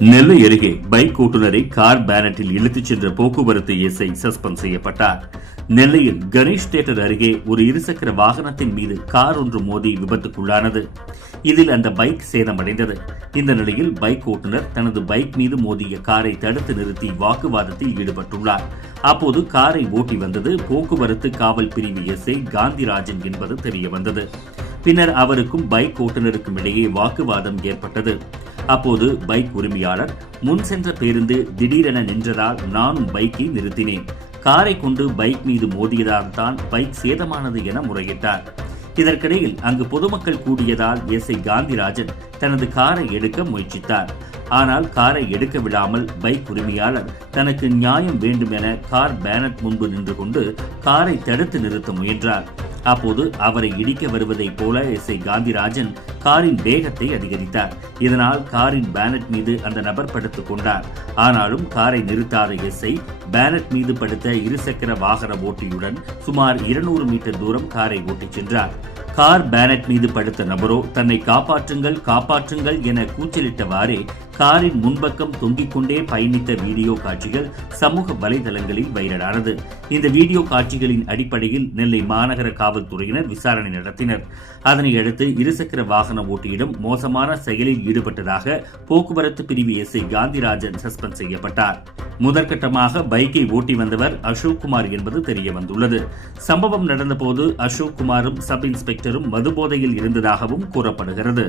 நெல்லை அருகே bike ஓட்டுநரை car பேனட்டில் இழுத்துச் சென்ற போக்குவரத்து எஸ்ஐ சஸ்பெண்ட் செய்யப்பட்டார். நெல்லையில் கணேஷ் தியேட்டர் அருகே ஒரு இருசக்கர வாகனத்தின் மீது கார் ஒன்று மோதி விபத்துக்குள்ளானது. இதில் அந்த பைக் சேதமடைந்தது. இந்த நிலையில் பைக் ஓட்டுநர் தனது பைக் மீது மோதிய காரை தடுத்து நிறுத்தி வாக்குவாதத்தில் ஈடுபட்டுள்ளார். அப்போது காரை ஓட்டி வந்தது போக்குவரத்து காவல் பிரிவு எஸ்ஐ காந்திராஜன் என்பது தெரியவந்தது. பின்னர் அவருக்கும் பைக் ஓட்டுநருக்கும் இடையே வாக்குவாதம் ஏற்பட்டது. அப்போது பைக் உரிமையாளர் முன் சென்ற பேருந்து திடீரென நின்றதால் நானும் பைக்கை நிறுத்தினேன். காரை கொண்டு பைக் மீது மோதியதால் தான் பைக் சேதமானது என முறையிட்டார். இதற்கிடையில் அங்கு பொதுமக்கள் கூடியதால் எஸ்ஐ காந்திராஜன் தனது காரை எடுக்க முயற்சித்தார். ஆனால் காரை எடுக்க விடாமல் பைக் உரிமையாளர் தனக்கு நியாயம் வேண்டும் என கார் பேனட் முன்பு நின்று கொண்டு காரை தடுத்து நிறுத்த முயன்றார். அப்போது அவரை இடிக்க வருவதைப் போல எஸ்ஐ காந்திராஜன் காரின் வேகத்தை அதிகரித்தார். இதனால் காரின் பேனட் மீது அந்த நபர் படுத்துக் கொண்டார். ஆனாலும் காரை நிறுத்தாத எஸ்ஐ பேனட் மீது படுத்த இருசக்கர வாகன ஓட்டியுடன் சுமார் 200 மீட்டர் தூரம் காரை ஓட்டிச் சென்றார். கார் பேனட் மீது படுத்த நபரோ தன்னை காப்பாற்றுங்கள் காப்பாற்றுங்கள் என கூச்சலிட்டவாறே காரின் முன்பக்கம் தொங்கிக் கொண்டே பயணித்த வீடியோ காட்சிகள் சமூக வலைதளங்களில் வைரலானது. இந்த வீடியோ காட்சிகளின் அடிப்படையில் நெல்லை மாநகர காவல்துறையினர் விசாரணை நடத்தினர். அதனையடுத்து இருசக்கர வாகன ஓட்டியிடம் மோசமான செயலில் ஈடுபட்டதாக போக்குவரத்து பிரிவு எஸ்ஐ காந்திராஜன் சஸ்பெண்ட் செய்யப்பட்டார். முதற்கட்டமாக பைக்கை ஓட்டி வந்தவர் அசோக் குமார் என்பது தெரியவந்துள்ளது. சம்பவம் நடந்தபோது அசோக் குமாரும் சப் இன்ஸ்பெக்டரும் மதுபோதையில் இருந்ததாகவும் கூறப்படுகிறது.